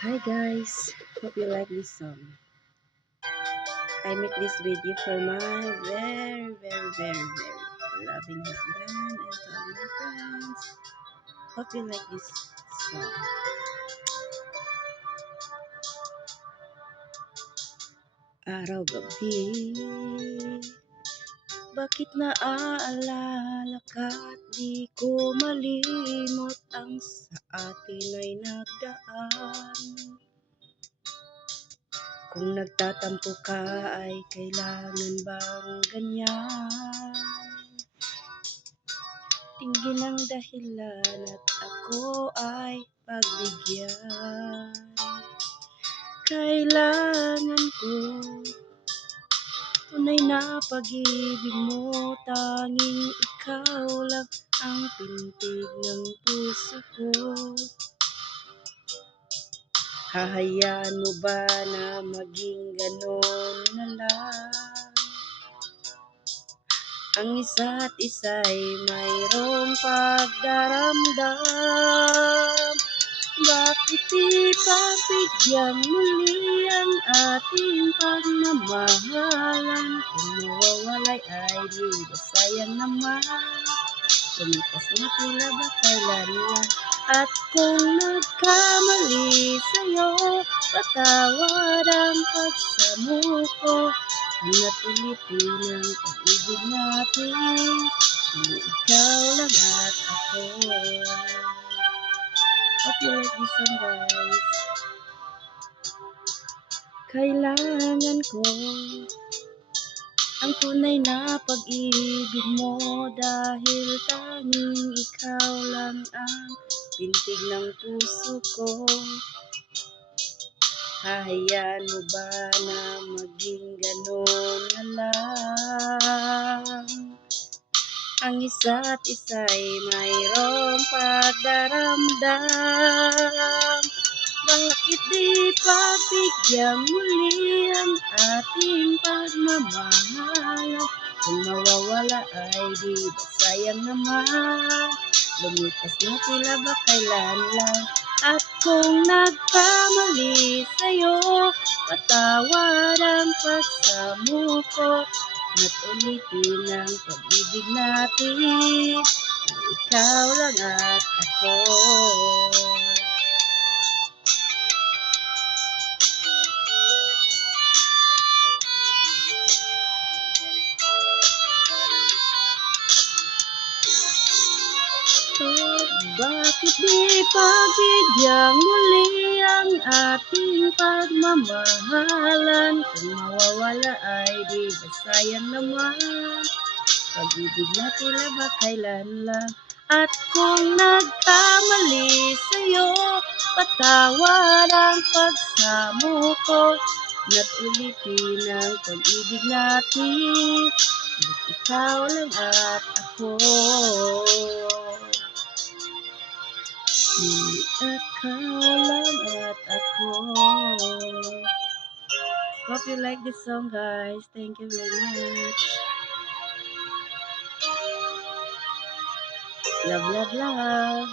Hi guys, hope you like this song. I make this video for my very loving husband and to all my friends. Hope you like this song. Araw-gabi, bakit naaalala ka at di ko malimot ang sa atin ay nagdaan. Kung nagtatampo ka ay kailangan bang ganyan? Tingin ang dahilan at ako ay pagbigyan. Kailangan ko tunay na pag-ibig mo, tanging ikaw lang ang pintig ng puso ko. Hahayaan mo ba na maging ganon na lang? Ang isa't isa'y mayroong pagdaramdam. Bakit di pagbigyan muli ang ating pagmamahalan? Kung mawawalay ay di ba sayang naman? Lumipas na tila ba kailan lang? At kung nagkamali sa'yo, patawad ang pagsamo ko. At ulitin ang pag-ibig natin, ikaw lang at ako. Hope you like this song guys. Kailangan ko ang tunay na pag-ibig mo, dahil tanging ikaw lang ang bintig ng puso ko. Hahayaan mo ba na maging ganon na lang? Ang isa't isa'y mayroong pagdaramdam. Bakit di pagbigyan muli ang ating pagmamahalan? Kung mawawala ay di ba sayang naman? Lumipas na tila ba kailan lang? At kung nagkamali sa'yo, patawad ang pagsamo ko. At ulitin ang pag-ibig natin, ikaw lang at ako. Bakit di pagbigyan muli ang ating pagmamahalan? Kung mawawala ay di ba sayang naman? Pag-ibig na tila ba kailan lang? At kung nagkamali sa'yo, patawad ang pagsamo ko. At ulitin ang pag-ibig natin, ikaw lang at ako. Ikaw lang at ako. Hope you like this song guys. Thank you very much. Love, love, love.